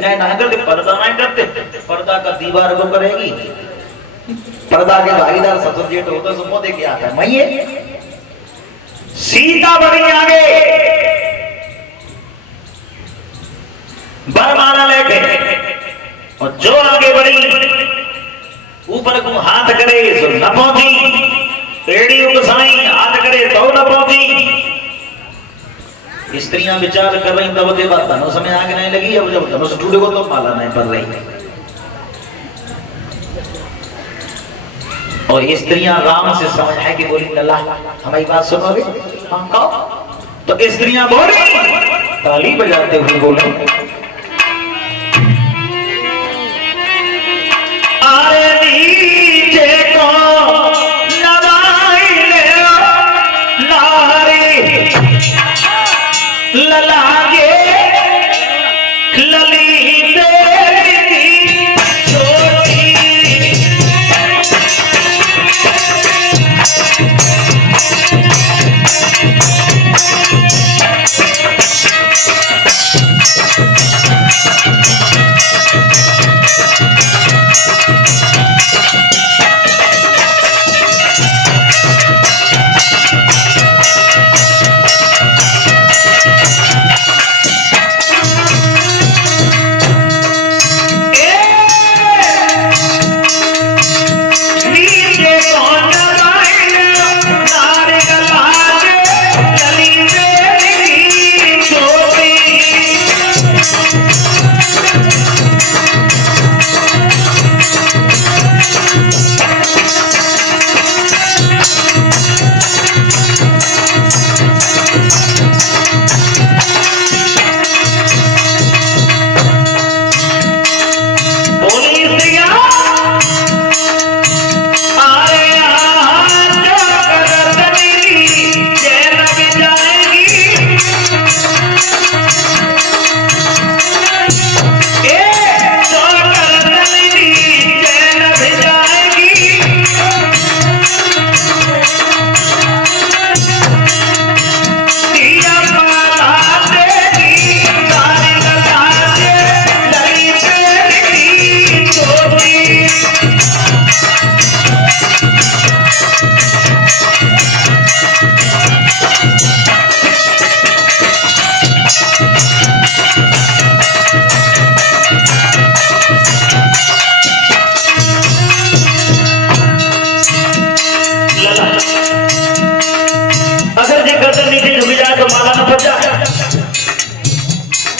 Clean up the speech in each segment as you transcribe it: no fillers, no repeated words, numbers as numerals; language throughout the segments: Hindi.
ना करते, पर्दा नहीं करते, पर्दा का दीवार को करेगी। पर्दा के भागीदार ससुर जेठ होता तो मुंह देके आता है मैये। सीता बड़ी आगे बरमाला लेके, और जो आगे बढ़ी ऊपर को हाथ करे तो न पहुंची, एड़ी उकसाई हाथ करे तो न पहुंची। स्त्रियां विचार कर रही तब के बाद धनुष में आग नहीं लगी, अब जब धनुष टूटेगा तो माला नहीं पड़ रही। और स्त्रियां राम से समझ है कि बोली लल्ला हमारी बात सुनोगे? हाँ कहो। तो स्त्रियां बोली ताली बजाते हुए बोले अरे नीचे को नवाई ले नारी ललागे लली देवी छोटी।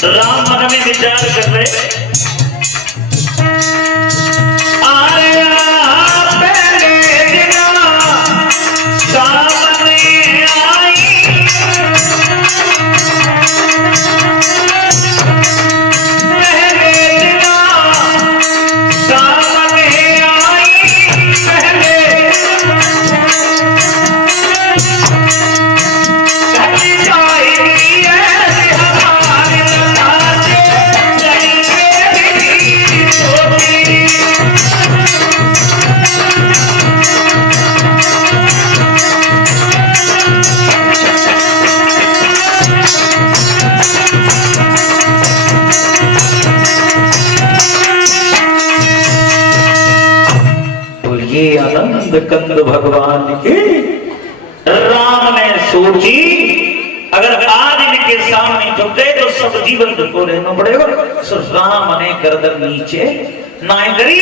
राम मन में विचार कर रहे आनंद कंद भगवान के। राम ने सोची अगर आज इनके सामने झुके तो सब जीवन को रहना पड़ेगा। सो राम ने गर्दन नीचे नाई करी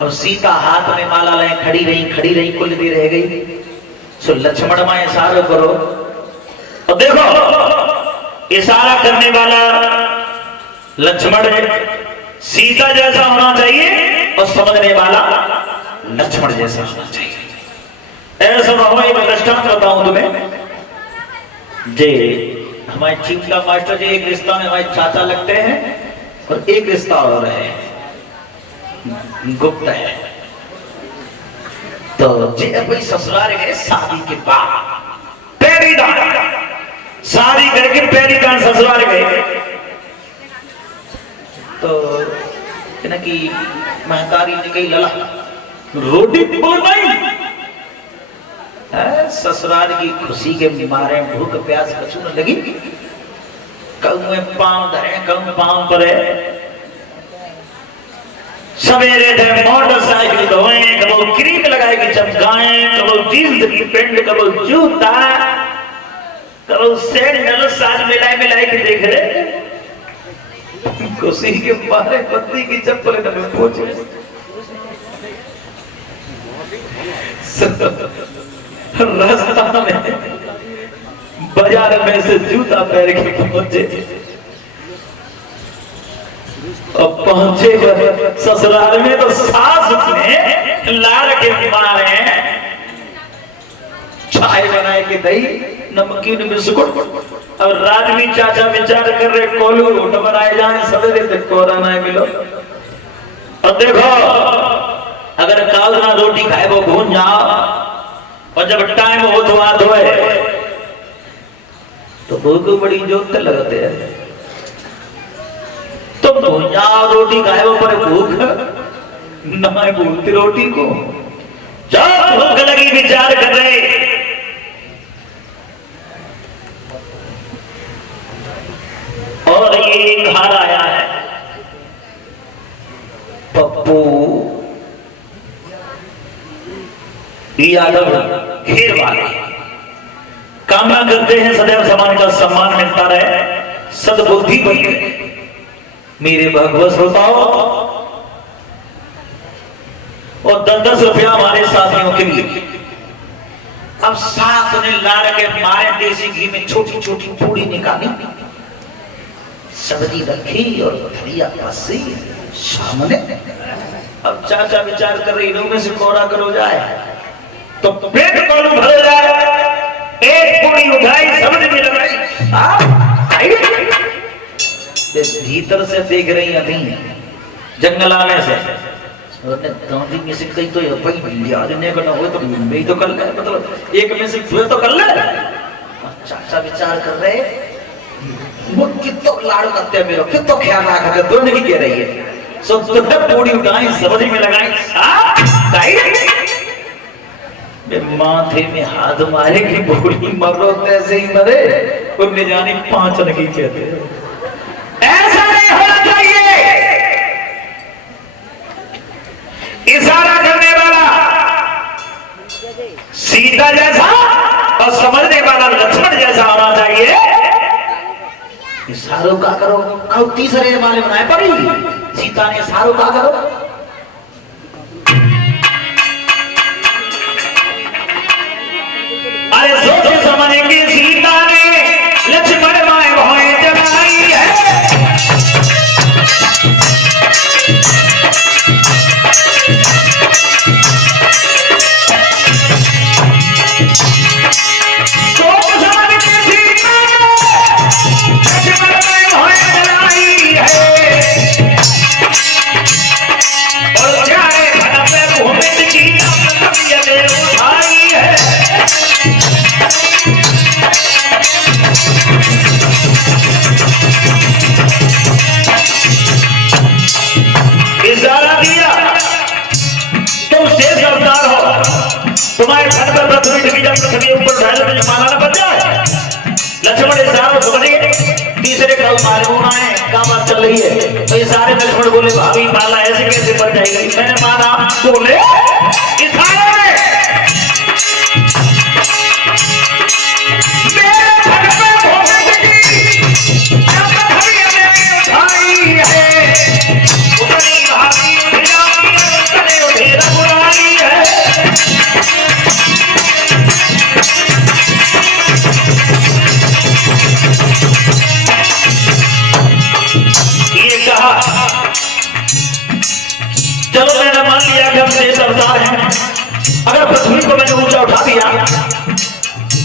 और सीता हाथ में माला ले खड़ी रही कुल भी रह गई। सो लक्ष्मण मां इशारा करो और देखो इशारा करने वाला लक्ष्मण है। सीता जैसा होना चाहिए और समझने वाला लक्ष्मण जैसा होना चाहिए। ऐसा मैं दृष्टांत बताऊं तुम्हें। जे हमारे चीफ का मास्टर जी एक रिश्ता में हमारे चाचा लगते हैं और एक रिश्ता और है गुप्त है। तो जे कोई ससुराल गए शादी के बाद पहली दान शादी करके पहली दान ससुराल गए तो कि महतारी ने कही लला रोटी बनाई है। ससुराल की खुशी के मारे भूख प्यास कछु न लगी। कहूँ पाँव धरे कहूँ पाँव परे सवेरे थे मोटरसाइकिल धोए कबो क्रीम लगाए कि चमकाए कबो जींस की पेंट कबो जूता कबो सैंडल साज मिलाए के देख रहे कुर्सी के मारे पत्नी की चप्पल न पहुंचे रास्ता में बाजार में से जूता पहन के पहुंचे और पहुंचे ससुराल में तो सास ने लाड़ के मारे चाय बनाए के दही नमकीन बिस्कुट और राजवी चाचा विचार कर रहे कोलू रोट बनाए जाए सवेरे तक कोरा ना मिलो और देखो अगर कालना रोटी खाए वो भून जाओ और जब टाइम हो तो हाथ धोए तो भूख बड़ी जोत लगते हैं तो भून जाओ रोटी खाए वो पर भूख ना भूनती रोटी को जब भूख लगी विचार कर रहे और ये घर आया है पप्पू यादव खेर वाले कामना करते हैं सदैव समाज का सम्मान मिलता रहे सद्बुद्धि बनी मेरे भगवत श्रोताओं और 10-10 रुपया हमारे साथियों के लिए अब सास ने लाड़ के मारे देसी घी में छोटी छोटी पूड़ी निकाली सब्जी रखी और धनिया पसी सामने अब चाचा विचार कर रहे इनों में से कोरा करो जाए तो पेट कोलू भर जाए एक पूरी उठाई सब्जी में लगाई भीतर से देख रही थी जंगला में से दांती में से कई तो लिहाज ने करना हो तो मैं तो कर ले मतलब एक में से छुए तो कर ले चाचा विचार कर रहे वो कितो लाड़ करते हैं मेरा कितो ख्याल रखा है दोनों की कह रही है सब तो पूरी उठाई सब्जी में लगाई माथे में हाथ मारे की पूरी मरो ऐसे ही मरे उनने जाने 5 लगी कहते हैं ऐसा नहीं होना चाहिए इशारा करने वाला सीता जैसा और समझने वाला लक्ष्मण जैसा होना चाहिए इशारों का करो कब तीसरे माले बनाए पड़ी सीता ने इशारों का करो अरे सोचे समझ के सीता ने लक्ष्मण माए भोए जमाई है तुम्हारे घर पर पृथ्वी ढकी जब पृथ्वी ऊपर ढाल में जमाना न बच जाए लक्ष्मण इशारों से बनेंगे तीसरे का मालूम आए काम चल रही है तो ये सारे लक्ष्मण बोले भाभी माला ऐसे कैसे बन जाएगी मैंने माना बोले इशारों में चलो मैंने मान लिया कि हम तेज अवतार हैं अगर पृथ्वी को मैंने ऊंचा उठा दिया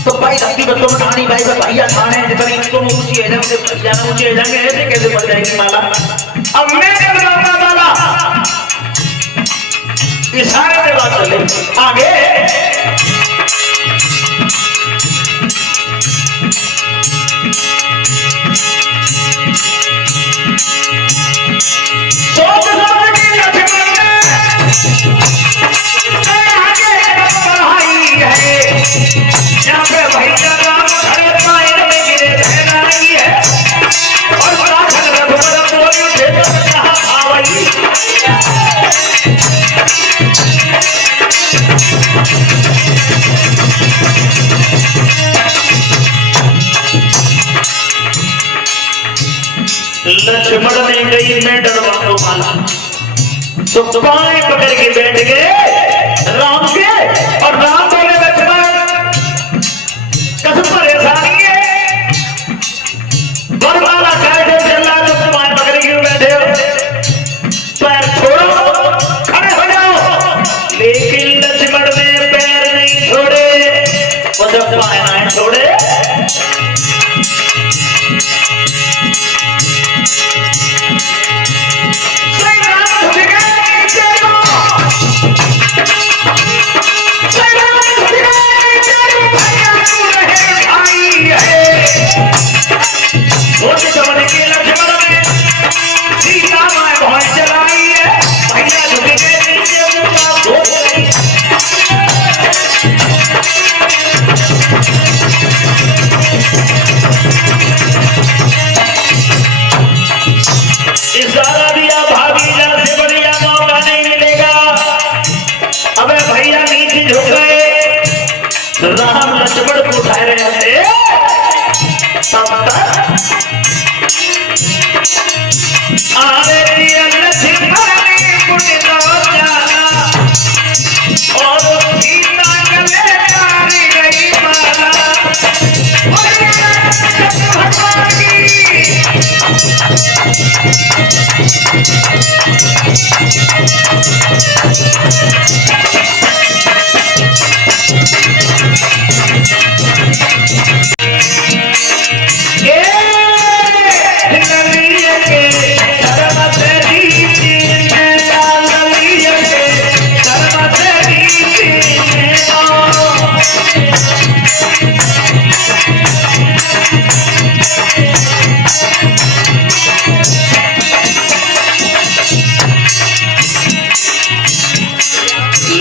तो भाई धरती पर तुम ठानी भाई का भैया ठाने जितनी तुम ऊंची है जाओगे भैया ना ऊंची है जाएंगे ऐसे कैसे बढ़ जाएगी माला अब मैं जब बताऊंगा माला इशारे में बात चल रही आगे यहाँ पे भैया राम खड़े पाए में गिरे बहन आई है लक्ष्मण ने गई मैं डरवा को माला तो पाए पकड़ के बैठ गए राम के और राम बोले लक्ष्मण कसम परेशानी है बरमाला काटे चल रहा तो तुम्हारे पकड़ के बैठे हो पैर छोड़ो खड़े हो जाओ लेकिन लक्ष्मण ने पैर नहीं छोड़े वो जब पाए ना छोड़े राम लक्ष्मण को उठाए रहे थे तब तक आरे लक्ष्मण ने मुझे जाना और सीता गले तारी गई माला भगवान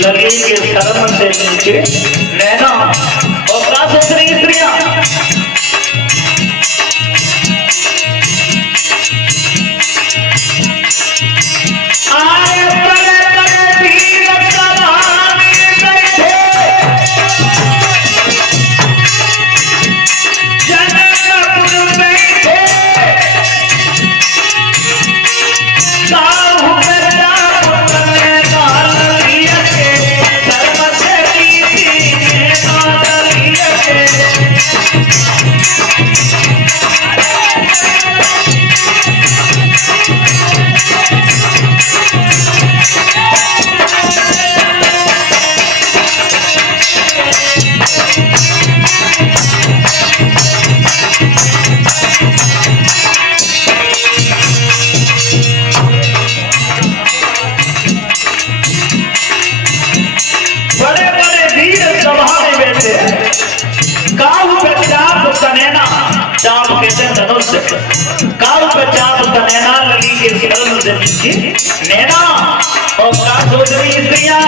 लगी के शर्म से नीचे नैना और कासुत्री स्त्रियां आए बड़े बड़े वीर सभा में बैठे जनकपुर बैठे साहु बेटा पुत्र काल लिया के शर्म से नीचे काल लिया के काल पे चाप नैना लगी के शर्म से नीचे नैना और कासुत्री स्त्रियां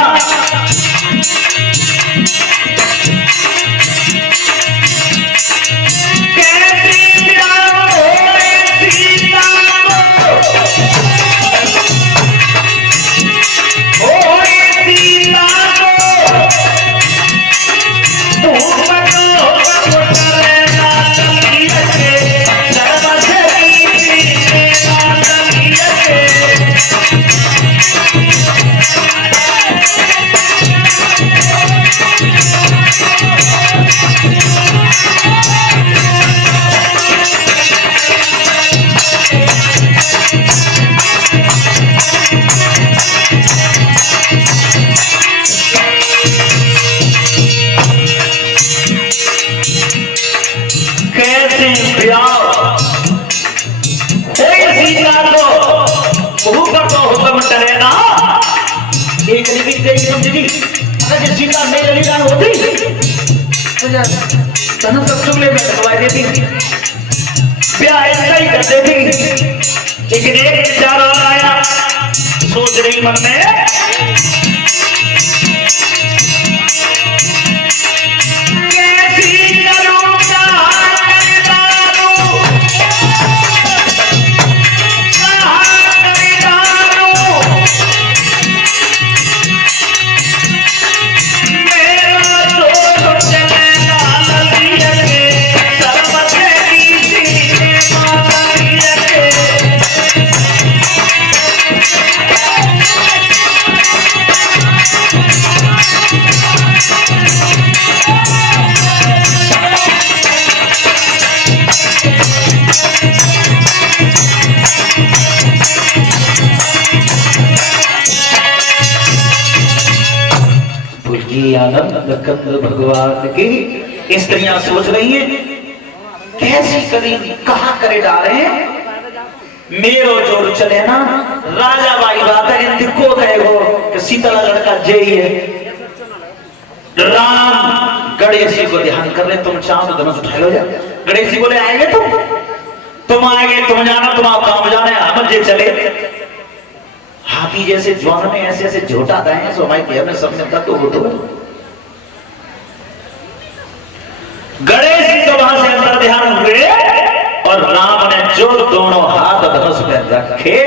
सीता नहीं लड़ी ना होती धनुष शुक्ल में कटवा देती ब्याह ऐसा ही कर देती लेकिन एक विचार और आया सोच रही मन में आनंद कंद भगवान की। स्त्रियां सोच रही हैं कैसी करी कहा करे डाले मेरो जोर चले ना राजा बाई बात है दिखो कहेगो कि सीता लड़का जय है। राम गणेश जी को ध्यान कर रहे, तुम चाहो तो धनुष उठा लो जाए। गणेश जी बोले आएंगे तुम आएंगे, तुम जाना, तुम काम जाना, हम जे चले। हाथी जैसे ज्वान में ऐसे ऐसे झोटा दाएं सो हमारे देह में सबने तो वो तो गणेश जी तो वहां से अंदर ध्यान हुए और राम ने जो दोनों हाथ धनुष पे रखे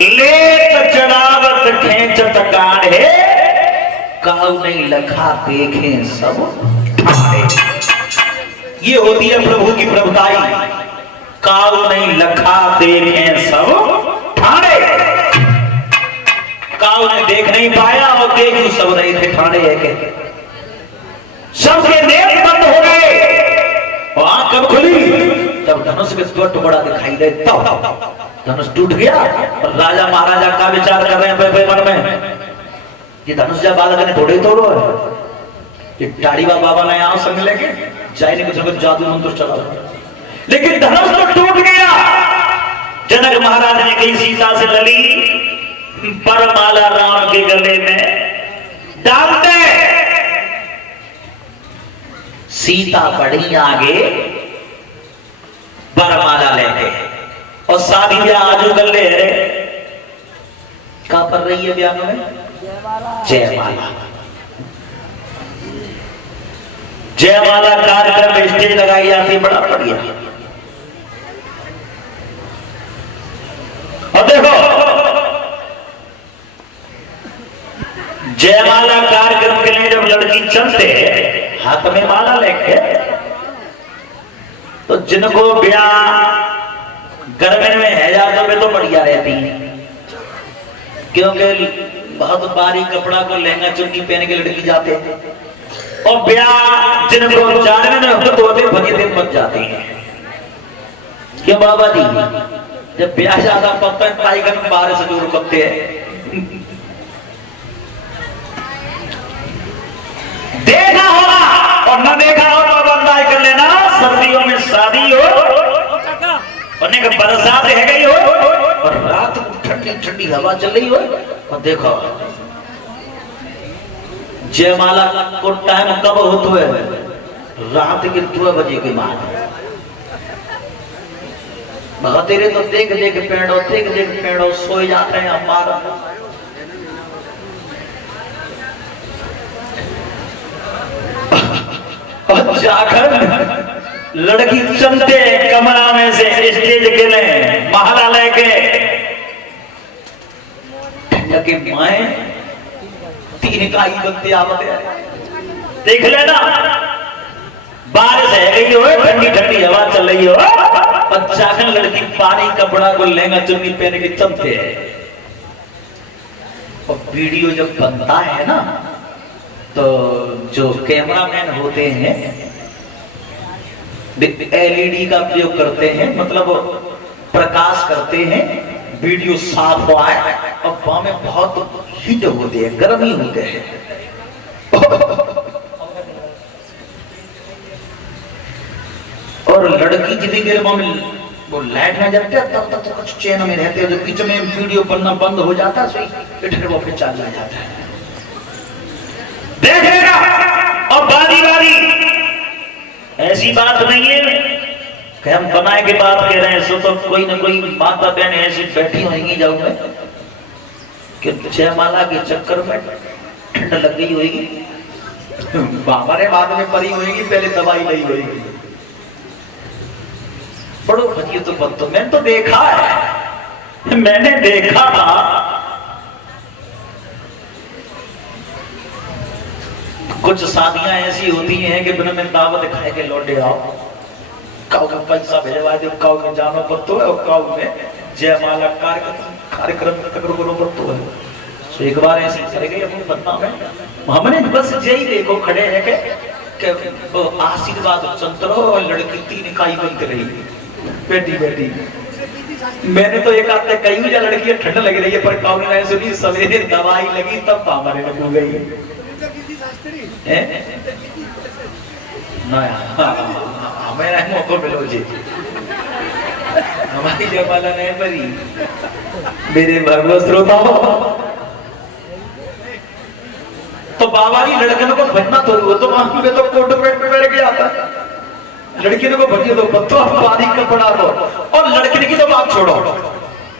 लेत चढ़ावत खेचत काढ़े काऊ नहीं लखा देखे सब ठाड़े। ये होती है प्रभु की प्रभुताई। काऊ नहीं लखा देखे सब ठाड़े। काऊ ने देख नहीं पाया और देख ही सब रहे थे ठाड़े है के सबके नेत्र बंद हो गए और आंख कब खुली जब धनुष के दो टुकड़ा दिखाई दे तब धनुष टूट गया। और राजा महाराजा का विचार कर रहे हैं मन में ये धनुष जब बालक ने थोड़े तोड़ो है ये दाढ़ी बाबा ने यहां संग लेके जाए नहीं कुछ जादू मंत्र चला लेकिन धनुष तो टूट गया। जनक महाराज ने कही सीता से लली परमाला राम के गले में डाल दे। सीता बढ़ी आगे परमाला लेके और शादी ब्याह आजू कर ले कहां पर रही है ब्याह में जयमाला। जयमाला कार्यक्रम में स्टेज लगाई जाती बड़ा बढ़िया। और देखो जयमाला कार्यक्रम के लिए जब लड़की चलते हाथ में माला लेके तो जिनको ब्याह गर्मी में है जाते में तो बढ़िया रहती है क्योंकि बहुत बारीक कपड़ा को लहंगा चुन्नी पहन के लड़की जाते हैं और ब्याह जिनको जाने में होते तो भरी दिन बच जाते हैं। क्यों बाबा जी जब ब्याह ज्यादा पकता है टाइगर में बाहर से दूर पकते हैं। देखा होगा और न देखा हो तो बंदा कर लेना। सर्दियों में शादी हो और बरसात है गई हो और रात को ठंडी ठंडी हवा चल रही हो और देखो जयमाला को टाइम कब होता है रात के 2 बजे के बाद। तेरे तो देख देख पेड़ो सोए जाते हैं हमारा। और जाकर लड़की चलते कमरा में से स्टेज के लिए महला लेके के माए 3 इकाई बनते आवते देख लेना। बारिश है गई हो ठंडी ठंडी हवा चल रही हो और जाकर लड़की पानी कपड़ा को लहंगा चुन्नी पहन के चलते हैं। और वीडियो जब बनता है ना तो जो कैमरामैन होते हैं एलईडी का उपयोग करते हैं मतलब प्रकाश करते हैं वीडियो साफ हो आए और वहां में बहुत हीट होते हैं गर्मी होते हैं। और लड़की जितनी देर में वो लाइट में जाते हैं तब तक कुछ चैन में रहते हैं। जब बीच में वीडियो बनना बंद हो जाता है सही वो फिर चल जाता है। देखेगा और बारी बारी ऐसी बात नहीं है कि हम बनाए के बात कह रहे हैं सो तो कोई ना कोई माता बहन ऐसी बैठी होंगी जाऊं मैं कि जयमाला के चक्कर में ठंड लग गई होगी बाबा ने बाद में परी होगी पहले दवाई ली होगी। बड़ो भजिए तो बंतो मैंने तो देखा है मैंने देखा था कुछ शादियां ऐसी होती हैं कि बिना में दावत खाए के लौटे आओ काऊ का पैसा भेजवा दो काऊ में जानो पड़तो है और काऊ में जयमाला कार्यक्रम तकरीबन पड़तो है। तो एक बार ऐसे चले गए अपनी पत्ता में हमने बस यही देखो खड़े है के आशीर्वाद चंद्रो और लड़की 3 इकाई बनती रही बेटी बेटी मैंने तो एक आध कई हुई लड़की ठंड लग रही है पर कौन ने सुनी, सवेरे दवाई लगी तब पामरे में हो गई है ना। हमें मौका मिलो जी, हमारी जमाना नहीं परी मेरे भगवत श्रोताओं। तो बाबा जी लड़कन को बनना तो वो तो वहां पे तो कोट पेट पे बैठ गया था, लड़की को बनिए तो पत्तो बारीक कपड़ा दो, और लड़की की तो बात छोड़ो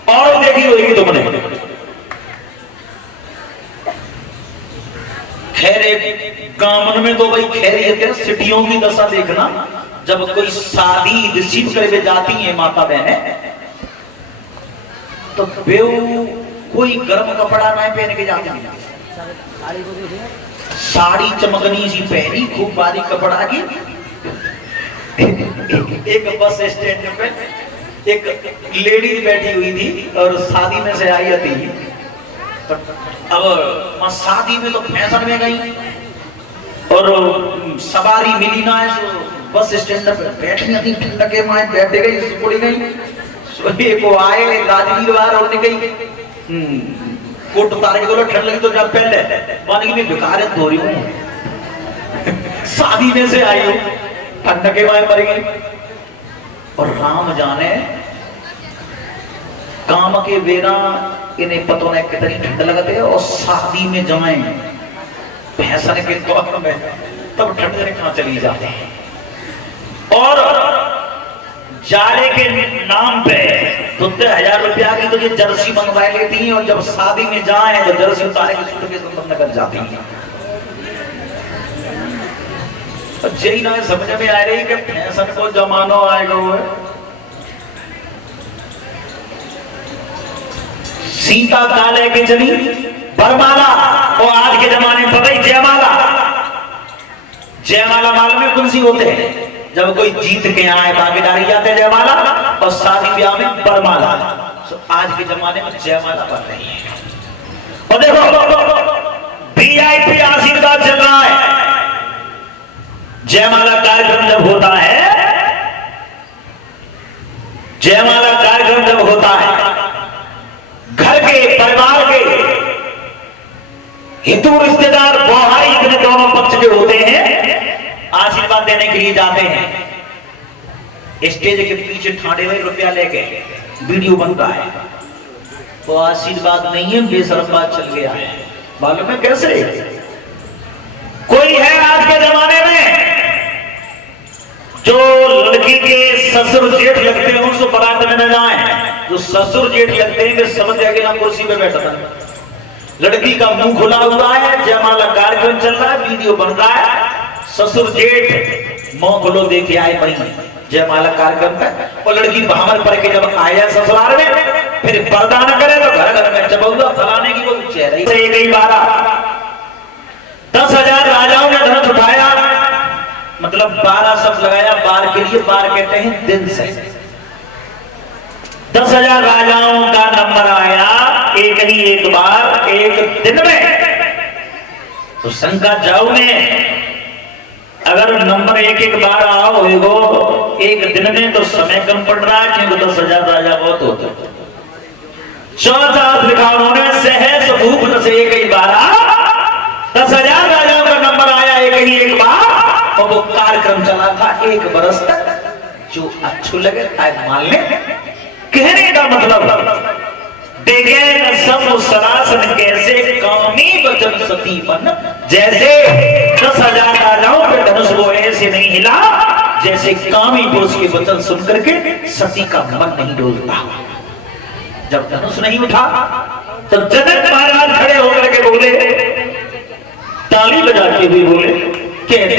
और देखी होगी तुमने। खैर गांव में तो भाई खैरियत है, सिटियों की दशा देखना, जब कोई शादी रिसीव करके जाती है माता बहने तो बेऊ कोई गर्म कपड़ा ना पहन के जाती है, साड़ी चमकनी सी पहनी खूब बारीक कपड़ा की। एक बस स्टैंड पे एक लेडीज बैठी हुई थी और शादी में से आई थी, अब शादी में तो फैशन में गई और सवारी मिली ना है, बस स्टैंड पे बैठी थी, ठंड के माए बैठ गई, सुपड़ी गई को आए राजवीर वार और गई कोट उतार के, ठंड लगी तो जब पहले मान की बेकार हो रही हूँ, शादी में से आई हूँ, ठंड के माए मर गई। और राम जाने काम के बेरा इन्हें पता नहीं कितनी ठंड लगती है, और शादी में जाएं फैशन के दौर में तब ठंड कहां चली जाती है। और जाड़े के नाम पे तो 1000 रुपया की तो ये जर्सी बनवा लेती हैं, और जब शादी में जाए तो जर्सी उतारे के सूट के अंदर निकल जाती हैं। जय ना समझ में आ रही कि फैशन को जमाना आएगा वो सीता काले की चली बरमाला, और आज के जमाने में पता ही जयमाला, जयमाला माल में कौन सी होते हैं, जब कोई जीत के आए भागीदारी जाते जयमाला, और शादी ब्याह में बरमाला। तो आज के जमाने में जयमाला बन रही है। और देखो वीआईपी आशीर्वाद चल रहा है, जयमाला कार्यक्रम जब होता है, जयमाला कार्यक्रम जब होता है, घर के परिवार के हिंदू रिश्तेदार बोहारी इतने दोनों पक्ष के होते हैं, आशीर्वाद देने के लिए जाते हैं। स्टेज के पीछे ठाणे में रुपया लेके वीडियो बनता है, वो आशीर्वाद नहीं है, बेशर्म बात चल गया है। मालूम है कैसे? कोई है आज के जमाने में जो लड़की के ससुर जेठ लगते हैं उसको बारात में न जाए, जो ससुर जेठ लगते हैं वे समझ जाएंगे ना कुर्सी पे बैठा था, लड़की का मुंह खुला हुआ है, जयमाला कार्यक्रम चल रहा है, वीडियो बन रहा है, ससुर जेठ मुंह खुलो देखे आए वही जयमाला कार्यक्रम है, और लड़की बाहर पड़ के जब आया ससुराल में फिर पर्दा न करे तो घर घर में चबौआ फलाने की कोई चेहरा ही से गई। 10,000 राजाओं ने धनुष उठाया, मतलब 12 शब्द लगाया, बार के लिए, बार कहते हैं दिन से। 10,000 राजाओं का नंबर आया एक ही एक बार एक दिन में। तो शंका जाओ में अगर नंबर एक बार आओ होगो एक दिन में तो समय कम पड़ रहा है, क्योंकि 10,000 राजा बहुत होते। चौथा लिखा उन्होंने सहज भूप से एक ही बार 10,000 राजाओं का नंबर आया एक ही एक बार, और वो कार्यक्रम चला था 1 बरस तक। जो अच्छू लगे मान ले, कहने का मतलब देखे न सब सरासन कैसे कामी वचन सतीपन, जैसे 10,000 राजाओं पे धनुष वो ऐसे नहीं हिला जैसे कामी पुरुष के वचन सुनकर के सती का मन नहीं डोलता। जब धनुष नहीं उठा तो जनक महाराज खड़े होकर के बोले, ताली बजाते हुए बोले, कहते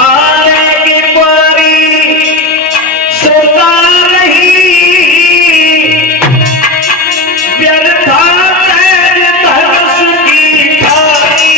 आने की पारी सुता नहीं, व्यर्था तेज धनुष की थारी।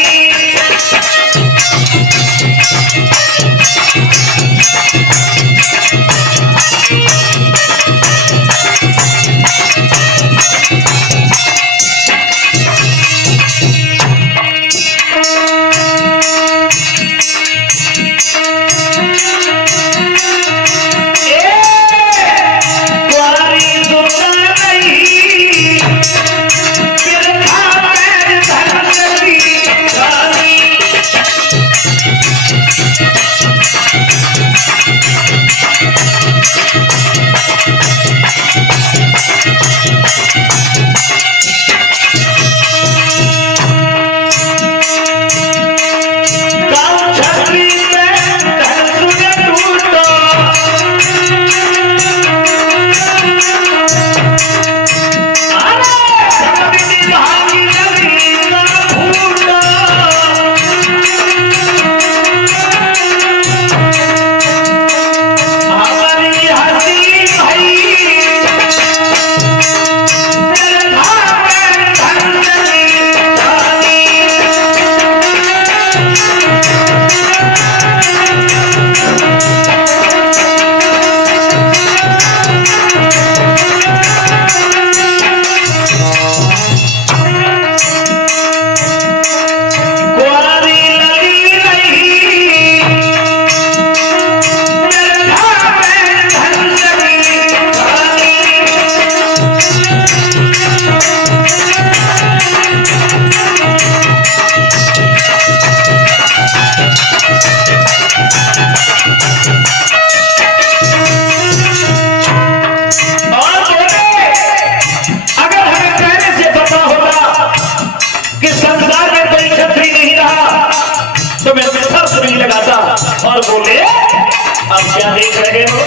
अब क्या देख रहे हो?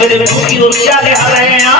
मेरे मुंह की ओर क्या निहार रहे हैं आप?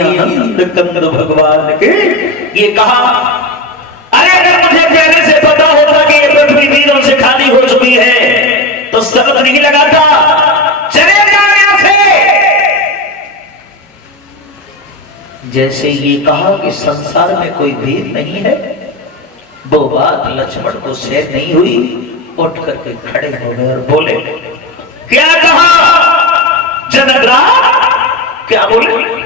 आनंद कंद भगवान के ये कहा। अरे अगर मुझे पहले से पता होता कि ये पृथ्वी वीरों से खाली हो चुकी है तो शब्द नहीं लगाता, चले जाओ यहां से। जैसे ये कहा कि संसार में कोई भेद नहीं है, वो बात लक्ष्मण को सहन नहीं हुई, उठ करके खड़े हो गए और बोले, क्या कहा जनकराज? क्या बोले?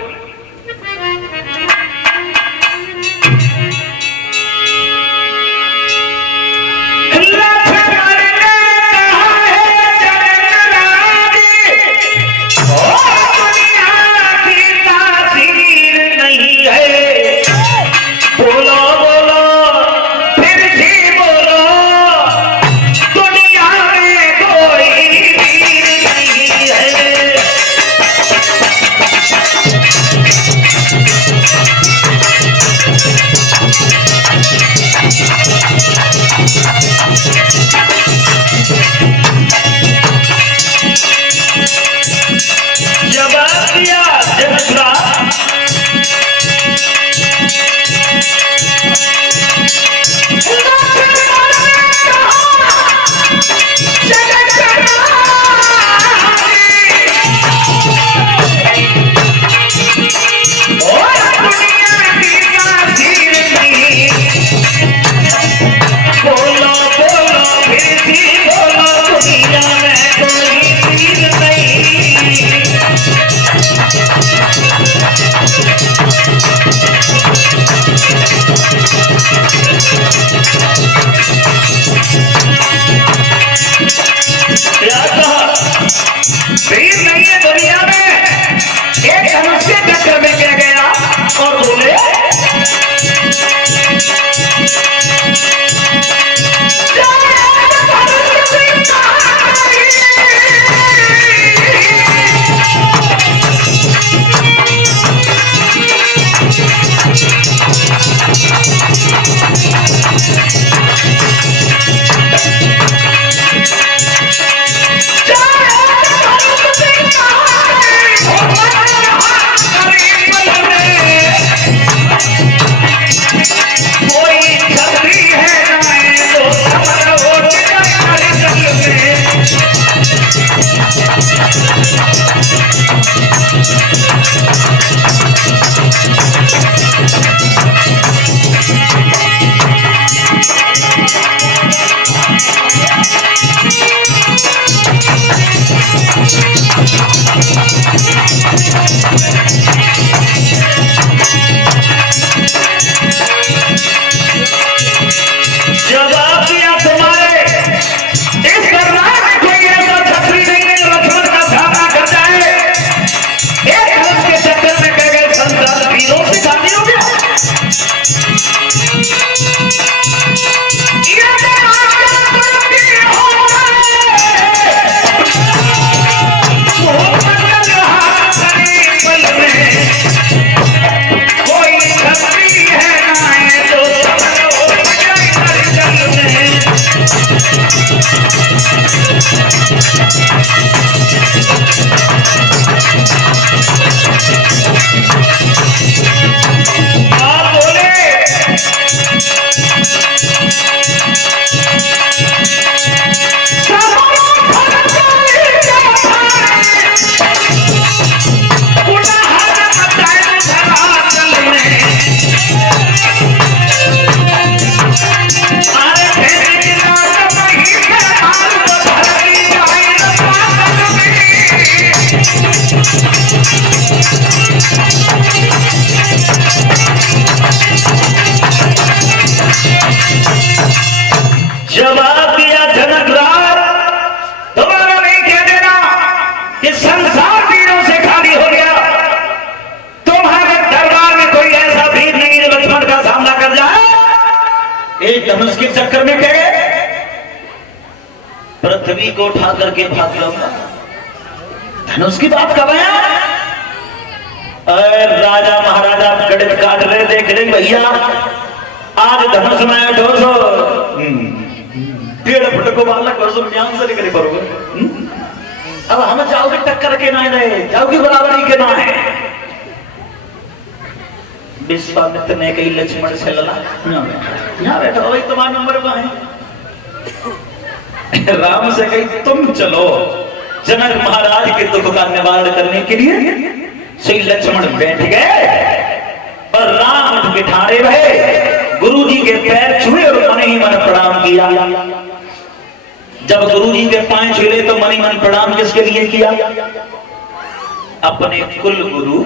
धनुष के चक्कर में कह गए पृथ्वी को उठा करके भाग जाऊंगा। धनुष की बात कर रहे हैं। राजा महाराजा गणित काट रहे, देख रहे भैया आज धनुष में ढोसो 1.5 फुट को बालक ज्ञान से निकले बरोबर। अब हम जाओगे टक्कर के ना रहे, जाओगे बराबरी के ना है। विश्वामित्र ने कही लक्ष्मण से लड़ा, यहाँ बैठो वही तुम्हारा नंबर वहां है। राम से कही तुम चलो जनक महाराज के दुख का निवारण करने के लिए। श्री लक्ष्मण बैठ गए और राम उठ के ठाड़े रहे। गुरु जी के पैर छुए और मन ही मन प्रणाम किया। जब गुरु जी के पैर छुए तो मन ही मन प्रणाम किसके लिए किया? अपने कुल गुरु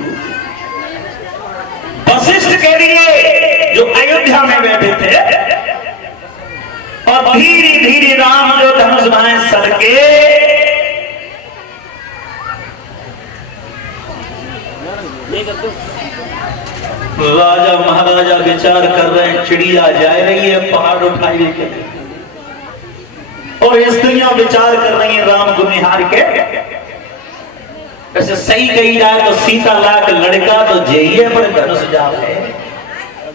वशिष्ठ के लिए जो अयोध्या में बैठे थे। और धीरे धीरे राम जो धनुष बनाए सदके राजा महाराजा विचार कर रहे हैं, चिड़िया जा रही है पहाड़ उठाई लेके, और स्त्रियां विचार कर रही हैं राम को निहार के। वैसे सही कही जाए तो सीता लाख लड़का तो जइए पर धनुष जाप है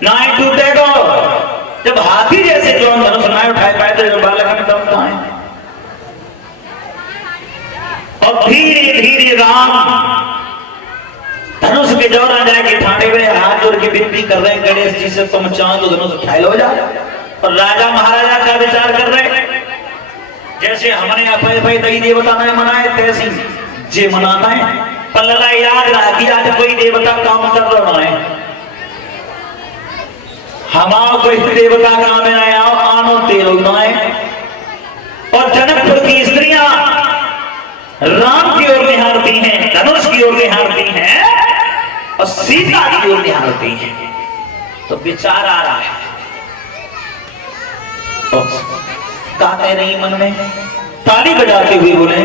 ना ही टूटेगा। जब हाथी जैसे जो धनुष ना उठाए पाए तो बालक में दम कहां है। और धीरे धीरे राम धनुष के जौरा जाके ठाणे हुए हाथ जोड़ के विनती कर रहे हैं गणेश जी से, तुम चाहो तो धनुष उठाए लो जा। और राजा महाराजा का विचार कर रहे हैं जैसे हमने अपने दई देवता ने मनाए तैसी जे मनाता है। पल्ला याद रहा कि आज कोई देवता काम कर रहा है, हमारा कोई देवता काम में आया आनो तेरो नाए। और जनकपुर की स्त्रियां राम की ओर निहारती हैं, धनुष की ओर निहारती हैं और सीता की ओर निहारती हैं। तो विचार आ रहा है, क्या कह रही मन में? ताली बजाते हुए बोले